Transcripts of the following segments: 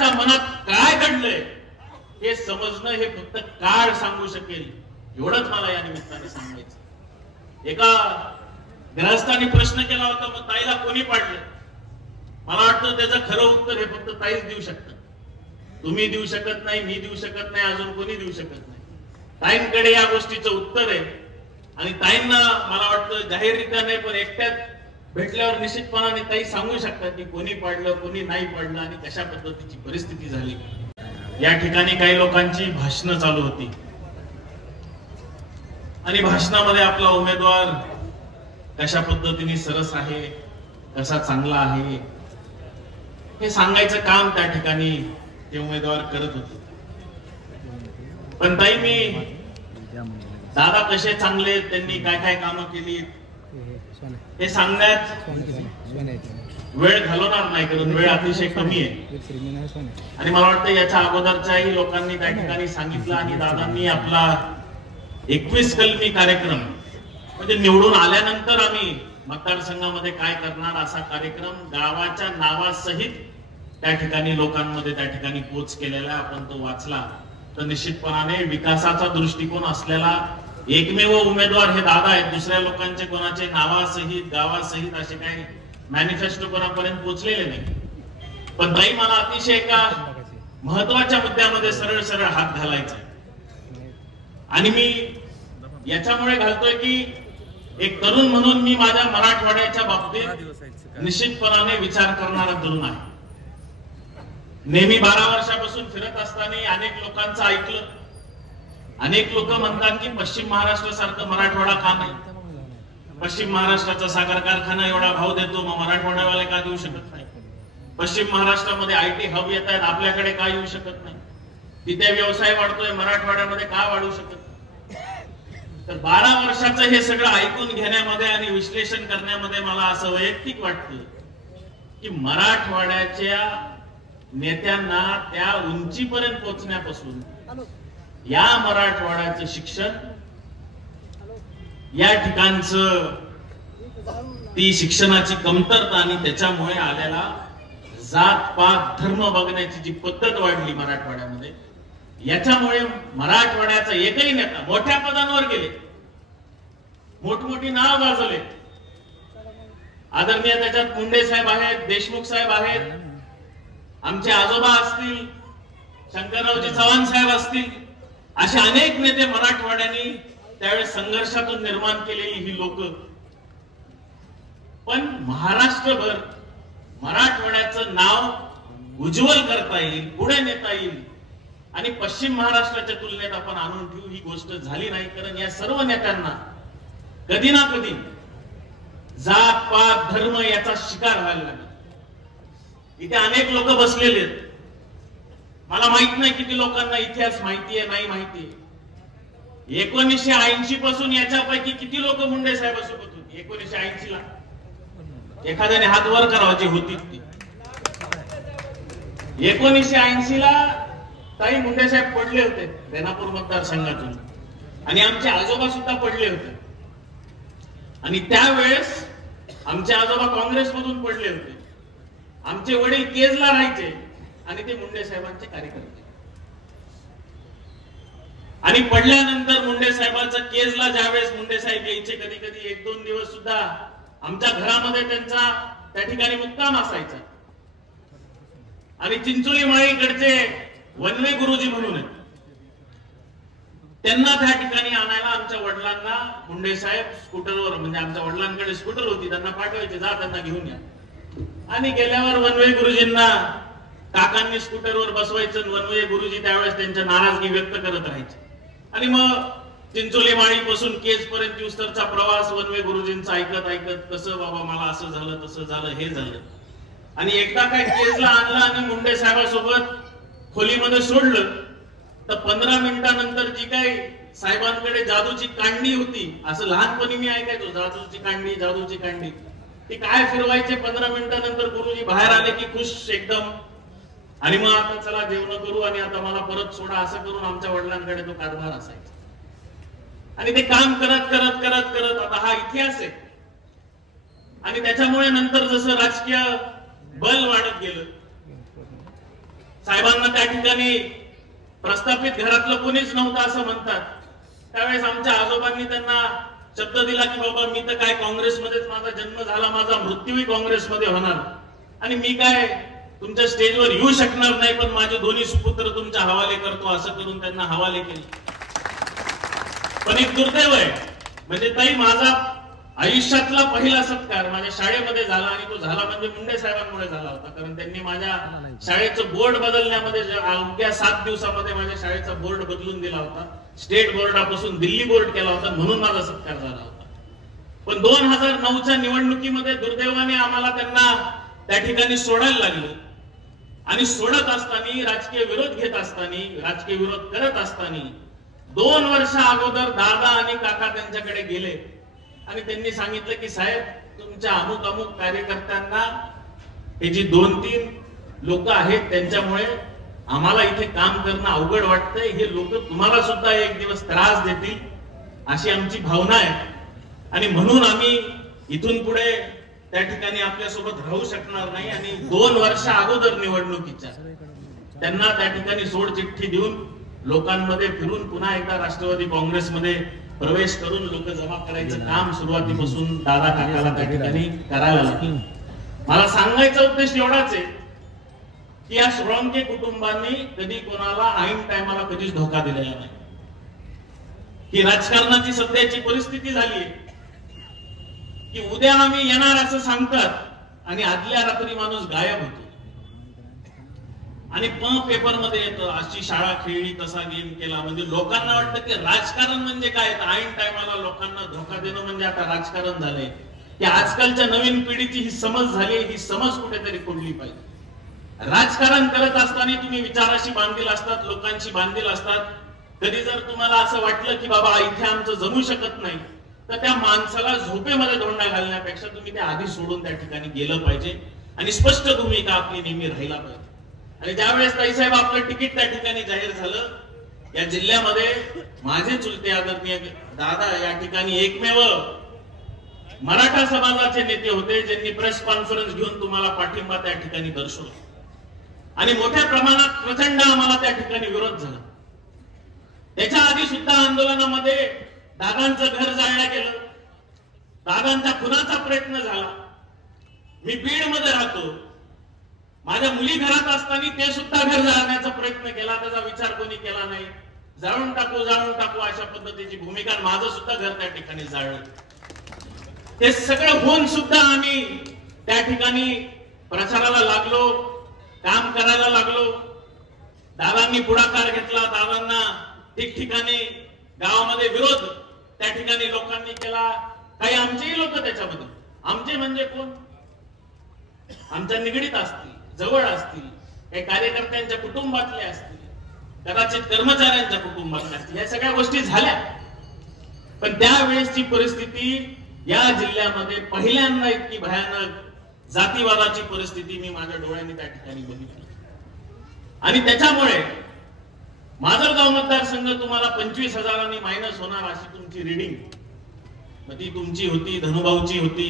कोणाच्या मनात काय घडलंय हे समजणं हे फक्त काळ सांगू शकेल, एवढंच मला या निमित्ताने सांगायचं. एका ग्रहस्थाने प्रश्न केला होता, मग ताईला कोणी पाडलं? मला वाटतं त्याचं खरं उत्तर हे फक्त ताईच देऊ शकतात. तुम्ही देऊ शकत नाही, मी देऊ शकत नाही, अजून कोणी देऊ शकत नाही. ताईंकडे या गोष्टीचं उत्तर आहे. आणि ताईंना मला वाटतं जाहीररित्या नाही पण एकट्यात भेटल्यावर निश्चितपणाने ताई सांगू शकतात की कोणी पाडलं, कोणी नाही पाडलं आणि कशा पद्धतीची परिस्थिती झाली. या ठिकाणी काही लोकांची भाषणं चालू होती आणि भाषणामध्ये आपला उमेदवार कशा पद्धतीने सरस आहे, कसा चांगला आहे हे सांगायचं काम त्या ठिकाणी ते उमेदवार करत होते. पण ताई मी दादा कसे चांगले, त्यांनी काय काय कामं केली हे सांगण्यात वेळ घालवणार नाही, कारण वेळ अतिशय कमी आहे. आणि मला वाटतं याच्या अगोदरच्याही लोकांनी त्या ठिकाणी सांगितलं आणि दादांनी आपला 21 कलमी कार्यक्रम म्हणजे निवडून आल्यानंतर आम्ही मतदारसंघामध्ये काय करणार असा कार्यक्रम गावाच्या नावासहित त्या ठिकाणी लोकांमध्ये त्या ठिकाणी पोच केलेला आपण तो वाचला तर निश्चितपणाने विकासाचा दृष्टिकोन असलेला एकमेव उमेदवार हे दादा आहेत. दुसऱ्या लोकांचे कोणाचे नावासहित गावासहित असे काही मॅनिफेस्टो कोणापर्यंत पोहोचलेले नाही. पण ताई मला अतिशय एका महत्वाच्या मुद्द्यामध्ये सरळ सरळ हात घालायचा आणि मी याच्यामुळे घालतोय की एक तरुण म्हणून मी माझ्या मराठवाड्याच्या बाबतीत निश्चितपणाने विचार करणारा तरुण आहे. नेहमी 12 वर्षापासून फिरत असताना अनेक लोकांचं ऐकलं. अनेक लोक म्हणतात की पश्चिम महाराष्ट्र सारखं मराठवाडा का नाही, पश्चिम महाराष्ट्राचा साखर कारखाना एवढा भाव देतो मग मराठवाड्यावाले का देऊ शकत नाही, पश्चिम महाराष्ट्रामध्ये आयटी हब येत आहेत आपल्याकडे का येऊ शकत नाही, तिथे व्यवसाय वाढतोय मराठवाड्यामध्ये का वाढू शकत नाही. तर 12 वर्षाचं हे सगळं ऐकून घेण्यामध्ये आणि विश्लेषण करण्यामध्ये मला असं वैयक्तिक वाटतं की मराठवाड्याच्या नेत्यांना त्या उंचीपर्यंत पोहोचण्यापासून या मराठवाड्याचं शिक्षण, या ठिकाणचं ती शिक्षणाची कमतरता आणि त्याच्यामुळे आलेला जात पात धर्म बघण्याची जी पद्धत वाढली मराठवाड्यामध्ये, याच्यामुळे मराठवाड्याचा एकही नेता मोठ्या पदांवर गेले, मोठमोठी नाव गाजवले. आदरणीय त्याच्यात मुंडे साहेब आहेत, देशमुख साहेब आहेत, आमचे आजोबा असतील, शंकररावजी चव्हाण साहेब असतील, असे अनेक नेते मराठवाड्याने त्यावेळेस संघर्षातून निर्माण केलेली ही लोक. पण महाराष्ट्रभर मराठवाड्याचं नाव उज्ज्वल करता येईल, पुढे नेता येईल आणि पश्चिम महाराष्ट्राच्या तुलनेत आपण आणून ठेवू ही गोष्ट झाली नाही. कारण या सर्व नेत्यांना कधी ना कधी जात पात धर्म याचा शिकार व्हायला लागला. इथे अनेक लोक बसलेले आहेत, मला माहित नाही किती लोकांना इतिहास माहिती आहे नाही माहिती आहे. 1980 पासून याच्यापैकी किती लोक मुंडे साहेबांसोबत होती? 1980 ला एखाद्याने हात वर करावा जे होती ती. 1980 ला ताई मुंडे साहेब पडले होते रेणापूर मतदारसंघातून आणि आमचे आजोबा सुद्धा पडले होते. आणि त्यावेळेस आमचे आजोबा काँग्रेसमधून पडले होते. आमचे वडील केजला राहायचे आणि ते मुंडे साहेबांचे कार्यकर्ते. आणि पडल्यानंतर मुंडे साहेबांचा केजला ज्यावेळेस मुंडे साहेब यायचे, कधी कधी 1-2 दिवस सुद्धा आमच्या घरामध्ये त्यांचा त्या ठिकाणी मुक्काम असायचा. आणि चिंचोली माळीकडचे वनवे गुरुजी म्हणून आहेत, त्यांना त्या ठिकाणी आणायला आमच्या वडिलांना मुंडे साहेब स्कूटरवर, म्हणजे आमच्या वडिलांकडे स्कूटर होती, त्यांना पाठवायचे, जा त्यांना घेऊन या. आणि गेल्यावर वनवे गुरुजींना काकांनी स्कूटरवर बसवायचं. वनवे गुरुजी त्यावेळेस त्यांच्या नाराजगी व्यक्त करत राहायचे. आणि मग चिंचोली माळीपासून केज पर्यंत युस्तरचा प्रवास वनवे गुरुजींचा ऐकत ऐकत कसं बाबा मला असं झालं तसं झालं हे झालं. आणि एकदा काय केजला आणलं आणि मुंडे साहेबांसोबत खोलीमध्ये सोडलं तर 15 मिनिटानंतर जी काही साहेबांकडे जादूची कांडी होती, असं लहानपणी मी ऐकायचो, जादूची कांडी जादूची कांडी, ती काय फिरवायचे. 15 मिनिटानंतर गुरुजी बाहेर आले की खुश एकदम. आणि मग आता चला जेवण करू आणि आता मला परत सोडा, असं करून आमच्या वडिलांकडे तो कारभार असायचा. आणि ते काम करत करत करत करत आता हा इतिहास आहे. आणि त्याच्यामुळे नंतर जसं राजकीय बल वाढत गेलं, त्या ठिकाणी प्रस्थापित घरातलं कोणीच नव्हतं असं म्हणतात. त्यावेळेस आमच्या आजोबांनी त्यांना शब्द दिला की बाबा मी तर काय काँग्रेसमध्येच माझा जन्म झाला, माझा मृत्यूही काँग्रेसमध्ये होणार आणि मी काय तुमच्या स्टेजवर येऊ शकणार नाही, पण माझे दोन्ही सुपुत्र तुमच्या हवाले करतो असं करून त्यांना हवाले केले. पण एक दुर्दैव आहे म्हणजे ताई, माझा आयुष्यातला पहिला सत्कार माझ्या शाळेमध्ये झाला आणि तो झाला म्हणजे मुंडे साहेबांमुळे झाला होता. कारण त्यांनी माझ्या शाळेचं बोर्ड बदलण्यामध्ये अवघ्या 7 दिवसामध्ये माझ्या शाळेचा बोर्ड बदलून दिला होता. स्टेट बोर्डापासून दिल्ली बोर्ड केला होता, म्हणून माझा सत्कार झाला होता. पण 2009च्या निवडणुकीमध्ये दुर्दैवाने आम्हाला त्यांना त्या ठिकाणी सोडायला लागलं आणि सोडत असताना, राजकीय विरोध घेत असताना, राजकीय विरोध करत असताना 2 वर्ष अगोदर दादा आणि काका त्यांच्याकडे गेले आणि त्यांनी सांगितलं की साहेब, तुमच्या अमुक अमुक कार्यकर्त्यांना हे जी 2-3 लोक आहेत त्यांच्यामुळे आम्हाला इथे काम करणं अवघड वाटतंय, हे लोक तुम्हाला सुद्धा एक दिवस त्रास देतील अशी आमची भावना आहे आणि म्हणून आम्ही इथून पुढे त्या ठिकाणी आपल्यासोबत राहू शकणार नाही. आणि 2 वर्ष अगोदर निवडणुकीच्या त्यांना त्या ठिकाणी सोड चिठ्ठी देऊन लोकांमध्ये फिरून पुन्हा एकदा राष्ट्रवादी काँग्रेसमध्ये प्रवेश करून लोक जमा करायचं काम सुरुवातीपासून दादा काकाला त्या ठिकाणी करायला लागलं. मला सांगायचा उद्देश एवढाच आहे की या सोळंके कुटुंबांनी कधी कोणाला ऐन टायमाला कधीच धोका दिलेला नाही. ही राजकारणाची सध्याची परिस्थिती झाली की उद्या आम्ही येणार असं सांगतात आणि आदल्या रात्री माणूस गायब होतो आणि पेपर मध्ये येतं अशी शाळा खेळली, तसा गेम केला. म्हणजे लोकांना वाटतं की राजकारण म्हणजे काय, ऐन टायमाला लोकांना धोका देणं म्हणजे आता राजकारण झालंय. की आजकालच्या नवीन पिढीची ही समज झाली, ही समज कुठेतरी फोडली पाहिजे. राजकारण करत असताना तुम्ही विचाराशी बांधील असतात, लोकांशी बांधील असतात. कधी जर तुम्हाला असं वाटलं की बाबा इथे आमचं जमू शकत नाही, तर त्या माणसाला झोपेमध्ये धोंडा घालण्यापेक्षा तुम्ही त्या आधी सोडून त्या ठिकाणी गेलं पाहिजे आणि स्पष्ट भूमिका आपली नेहमी राहिला पाहिजे. आणि ज्यावेळेस ताईसाहेब आपलं तिकीट त्या ठिकाणी जाहीर झालं, या जिल्ह्यामध्ये माझे चुलते आदरणीय दादा या ठिकाणी एकमेव मराठा समाजाचे नेते होते ज्यांनी प्रेस कॉन्फरन्स घेऊन तुम्हाला पाठिंबा त्या ठिकाणी दर्शवला आणि मोठ्या प्रमाणात प्रचंड आम्हाला त्या ठिकाणी विरोध झाला. त्याच्या आधी सुद्धा आंदोलनामध्ये दादांचं घर जाळलं गेलं, दादांच्या खुनाचा प्रयत्न झाला. मी बीड मध्ये राहतो, माझ्या मुली घरात असताना ते सुद्धा घर जाळण्याचा प्रयत्न केला, त्याचा विचार कोणी केला नाही. जाळून टाकू अशा पद्धतीची भूमिका, माझं सुद्धा घर त्या ठिकाणी जाळलं. हे सगळं होऊन सुद्धा आम्ही त्या ठिकाणी प्रचाराला लागलो, काम करायला लागलो. दादांनी पुढाकार घेतला, दादांना ठिकठिकाणी गावामध्ये विरोध त्या ठिकाणी लोकांनी केला. काही आमचेही लोक त्याच्यामध्ये, आमचे म्हणजे कोण, आमच्या निगडीत असतील, जवळ असतील, काही कार्यकर्त्यांच्या कुटुंबातले असतील, कदाचित कर्मचाऱ्यांच्या कुटुंबातले असतील, या सगळ्या गोष्टी झाल्या. पण त्यावेळेसची परिस्थिती या जिल्ह्यामध्ये पहिल्यांदा इतकी भयानक जातीवादाची परिस्थिती मी माझ्या डोळ्यांनी त्या ठिकाणी बघितली. आणि त्याच्यामुळे माजलगाव मतदारसंघ तुम्हाला 25,000 मायनस होणार अशी तुमची रिडिंग ती तुमची होती, धनुभाऊची होती.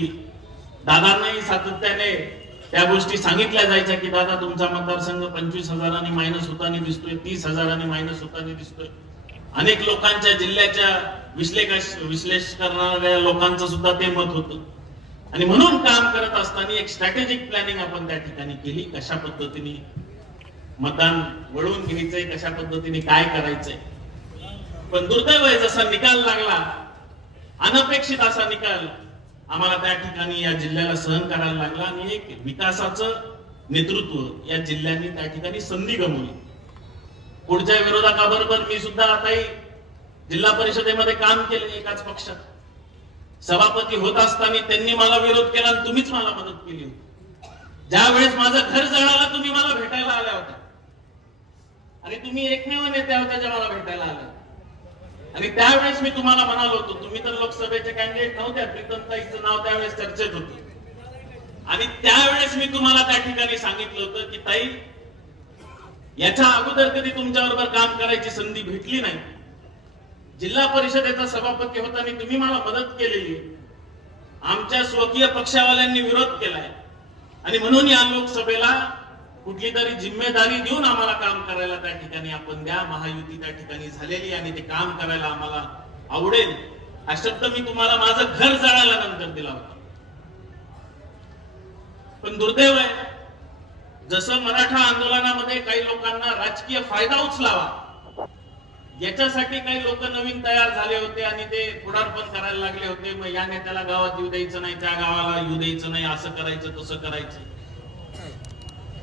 दादांनाही सातत्याने त्या गोष्टी सांगितल्या जायच्या की दादा तुमचा मतदारसंघ 25,000 मायनस होताना दिसतोय, 30,000 मायनस होताना दिसतोय. अनेक लोकांच्या जिल्ह्याच्या विश्लेषण करणाऱ्या लोकांचं सुद्धा ते मत होतं. आणि म्हणून काम करत असताना एक स्ट्रॅटेजिक प्लॅनिंग आपण त्या ठिकाणी केली, कशा पद्धतीने मतदान वळवून घ्यायचंय, कशा पद्धतीने काय करायचंय. पण दुर्दैव आहे, जसा निकाल लागला, अनपेक्षित असा निकाल आम्हाला त्या ठिकाणी या जिल्ह्याला सहन करायला लागला आणि एक विकासाचं नेतृत्व या जिल्ह्याने त्या ठिकाणी संधी गमावली. पुढच्या विरोधकाबरोबर मी सुद्धा आताही जिल्हा परिषदेमध्ये काम केले एकाच पक्षात. सभापती होत असताना त्यांनी मला विरोध केला आणि तुम्हीच मला मदत केली होती. ज्या वेळेस माझं घर जळालं तुम्ही मला भेटायला आल्या होत्या आणि तुम्ही एकमेव नेत्या होत्या ज्या मला भेटायला आल्या. आणि त्यावेळेस मी तुम्हाला म्हणालो होतो, तुम्ही तर लोकसभेचे कॅन्डिडेट नव्हत्या, प्रीतमताईचं नाव त्यावेळेस चर्चेत होतं आणि त्यावेळेस मी तुम्हाला त्या ठिकाणी सांगितलं होतं की ताई, याच्या अगोदर कधी तुमच्याबरोबर काम करायची संधी भेटली नाही. जिल्हा परिषदेचा सभापती होताना तुम्ही मला मदत केलेली, आमच्या स्वकीय पक्षावाल्यांनी विरोध केलाय आणि म्हणून या लोकसभेला कुठली तरी जिम्मेदारी देऊन आम्हाला काम करायला त्या ठिकाणी आपण द्या. महायुती त्या ठिकाणी झालेली आणि ते काम करायला आम्हाला आवडेल हा शब्द मी तुम्हाला माझं घर जाळायला नंतर दिला होता. पण दुर्दैव आहे, जसं मराठा आंदोलनामध्ये काही लोकांना राजकीय फायदा उचलावा याच्यासाठी काही लोक नवीन तयार झाले होते आणि ते पुढारपण करायला लागले होते. मग या नेत्याला गावात येऊ द्यायचं नाही, त्या गावाला येऊ द्यायचं नाही, असं करायचं तसं करायचं.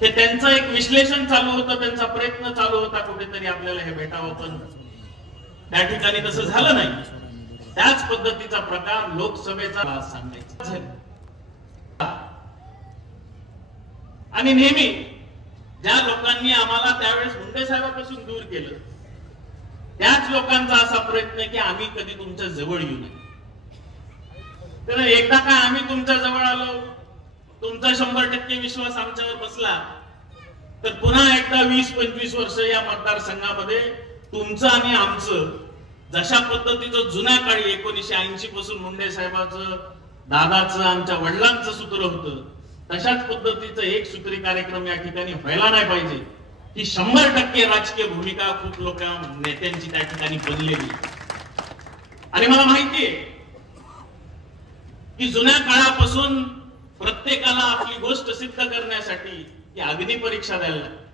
हे त्यांचं एक विश्लेषण चालू होतं, त्यांचा प्रयत्न चालू होता कुठेतरी आपल्याला हे भेटावं, पण त्या ठिकाणी तसं झालं नाही. त्याच पद्धतीचा प्रकार लोकसभेचा सांगायचा. आणि नेहमी ज्या लोकांनी आम्हाला त्यावेळेस मुंडे साहेबांपासून दूर केलं त्याच लोकांचा असा प्रयत्न आहे की आम्ही कधी तुमच्या जवळ येऊ नये. तर एकदा काय आम्ही तुमच्या जवळ आलो, तुमचा 100% विश्वास आमच्यावर बसला, तर पुन्हा एकदा 20-25 वर्ष या मतदारसंघामध्ये तुमचं आणि आमचं जशा पद्धतीचं जुन्या काळी 1980 पासून मुंडे साहेबांचं, दादाचं, आमच्या वडिलांचं सूत्र होतं, तशाच पद्धतीचं एक सूत्री कार्यक्रम या ठिकाणी व्हायला नाही पाहिजे. ही 100% राजकीय भूमिका खूप लोक नेत्यांची त्या ठिकाणी बनलेली. आणि मला माहितीये की जुन्या काळापासून प्रत्येकाला आपली गोष्ट सिद्ध करण्यासाठी ही अग्नी परीक्षा द्यायला लागते.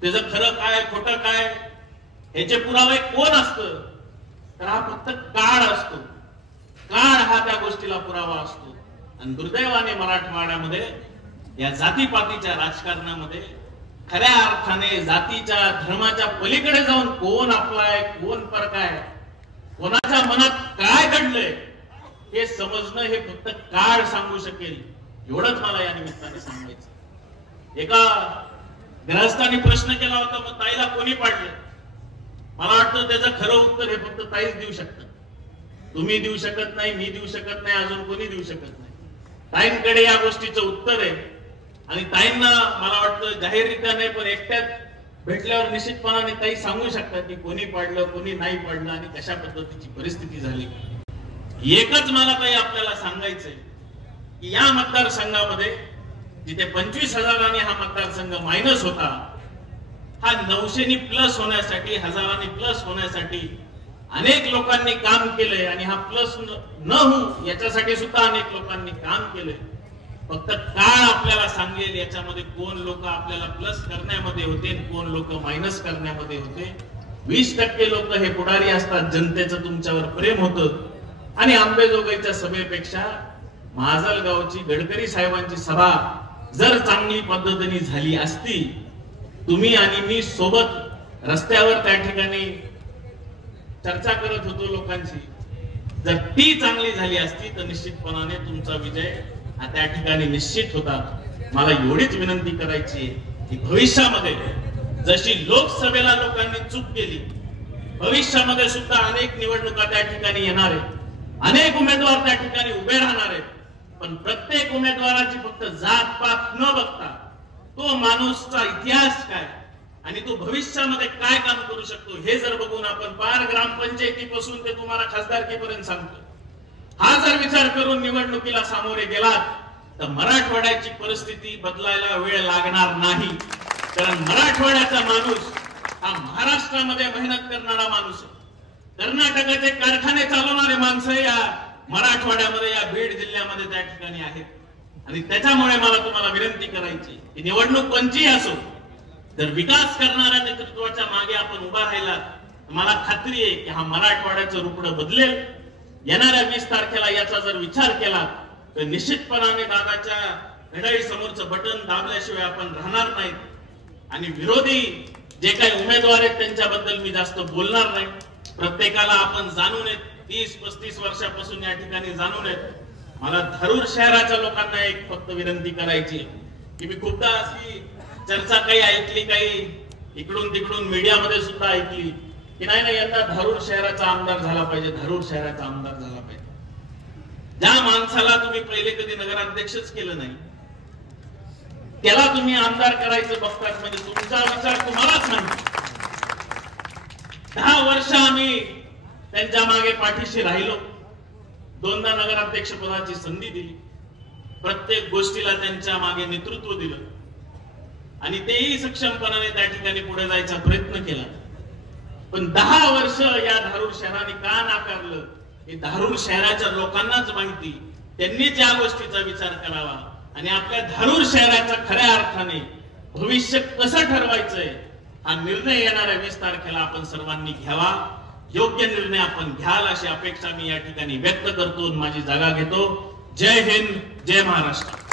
त्याचं खरं काय खोटं काय याचे पुरावे कोण असतं, तर हा फक्त काळ असतो. काळ हा त्या गोष्टीला पुरावा असतो. आणि दुर्दैवाने मराठवाड्यामध्ये या जातीपातीच्या राजकारणामध्ये खऱ्या अर्थाने जातीच्या धर्माच्या पलीकडे जाऊन कोण आपला आहे कोण परक आहे, कोणाच्या मनात काय घडलंय हे समजणं हे फक्त काळ सांगू शकेल. एवढंच मला या निमित्ताने सांगायचं. एका ग्रहस्थाने प्रश्न केला होता, मग ताईला कोणी पाडलं? मला वाटतं त्याचं खरं उत्तर हे फक्त ताईच देऊ शकतात. तुम्ही देऊ शकत नाही, मी देऊ शकत नाही, अजून कोणी देऊ शकत नाही. ताईंकडे या गोष्टीचं उत्तर आहे. आणि ताईंना मला वाटतं जाहीररित्या नाही पण एकट्यात भेटल्यावर निश्चितपणाने ताई सांगू शकतात की कोणी पाडलं कोणी नाही पाडलं आणि कशा पद्धतीची परिस्थिती झाली. एकच मला काही आपल्याला सांगायचंय की या मतदारसंघामध्ये जिथे 25,000 हा मतदारसंघ मायनस होता, हा 900 प्लस होण्यासाठी, 1000 प्लस होण्यासाठी अनेक लोकांनी काम केलंय. आणि हा प्लस न होऊ याच्यासाठी सुद्धा अनेक लोकांनी काम केलंय. फक्त काळ आपल्याला सांगेल याच्यामध्ये कोण लोक आपल्याला प्लस करण्यामध्ये होते, कोण लोक मायनस करण्यामध्ये होते. 20% लोक हे पुढारी असतात, जनतेचं तुमच्यावर प्रेम होतं. आणि आंबेजोगाईच्या सभेपेक्षा माजलगावची गडकरी साहेबांची सभा जर चांगली पद्धतीने झाली असती, तुम्ही आणि मी सोबत रस्त्यावर त्या ठिकाणी चर्चा करत होतो लोकांची, जर ती चांगली झाली असती तर निश्चितपणाने तुमचा विजय हा त्या ठिकाणी निश्चित होता. मला एवढीच विनंती करायची की भविष्यामध्ये जशी लोकसभेला लोकांनी चूक केली, भविष्यामध्ये सुद्धा अनेक निवडणुका त्या ठिकाणी येणार आहेत, अनेक उमेदवार त्या ठिकाणी उभे राहणार आहेत. पण प्रत्येक उमेदवाराची फक्त जात पात न बघता तो माणूसचा इतिहास काय आणि तो भविष्यामध्ये काय काम करू शकतो हे जर बघून आपण पार ग्रामपंचायतीपासून ते तुम्हाला खासदारकीपर्यंत सांगतो, हा जर विचार करून निवडणुकीला सामोरे गेलात तर मराठवाड्याची परिस्थिती बदलायला वेळ लागणार नाही. कारण मराठवाड्याचा माणूस हा महाराष्ट्रामध्ये मेहनत करणारा माणूस आहे. कर्नाटकाचे कारखाने चालवणारे माणसं या मराठवाड्यामध्ये, या बीड जिल्ह्यामध्ये त्या ठिकाणी आहेत. आणि त्याच्यामुळे मला तुम्हाला विनंती करायची की निवडणूक कोणतीही असो, जर विकास करणाऱ्या नेतृत्वाच्या मागे आपण उभा राहिला, मला खात्री आहे की हा मराठवाड्याचं रूपडं बदलेल. येणाऱ्या 20 तारखेला याचा जर विचार केला तर निश्चितपणाने दादाच्या घड्याळी समोरचं बटन दाबल्याशिवाय आपण राहणार नाहीत. आणि विरोधी जे काही उमेदवार आहेत त्यांच्याबद्दल मी जास्त बोलणार नाही. प्रत्येकाला आपण जाणून येत 30-35 वर्षापासून या ठिकाणी जाणून येत. मला धारूर शहराच्या लोकांना एक फक्त विनंती करायची की मी खूपदा अशी चर्चा काही ऐकली, काही इकडून तिकडून मीडियामध्ये सुद्धा ऐकली की नाही यंदा धारूर शहराचा आमदार झाला पाहिजे, धारूर शहराचा आमदार झाला पाहिजे. ज्या माणसाला तुम्ही पहिले कधी नगराध्यक्षच केलं नाही त्याला तुम्ही आमदार करायचं बघतात म्हणजे तुमचा विचार तुम्हालाच नाही. 10 वर्ष आम्ही त्यांच्या मागे पाठीशी राहिलो, 2दा नगराध्यक्ष पदाची संधी दिली, प्रत्येक गोष्टीला त्यांच्या मागे नेतृत्व दिलं. आणि तेही सक्षमपणाने त्या ठिकाणी पुढे जायचा प्रयत्न केला. पण 10 वर्ष या धारूर शहराने का नाकारलं हे धारूर शहराच्या लोकांनाच माहिती. त्यांनीच या गोष्टीचा विचार करावा आणि आपल्या धारूर शहराचा खऱ्या अर्थाने भविष्य कसं ठरवायचंय हा निर्णय येणाऱ्या 20 तारखेला आपण सर्वांनी घ्यावा. योग्य निर्णय आपण घ्याल अशी अपेक्षा मी या ठिकाणी व्यक्त करतो. माझी जागा घेतो. जय हिंद, जय महाराष्ट्र.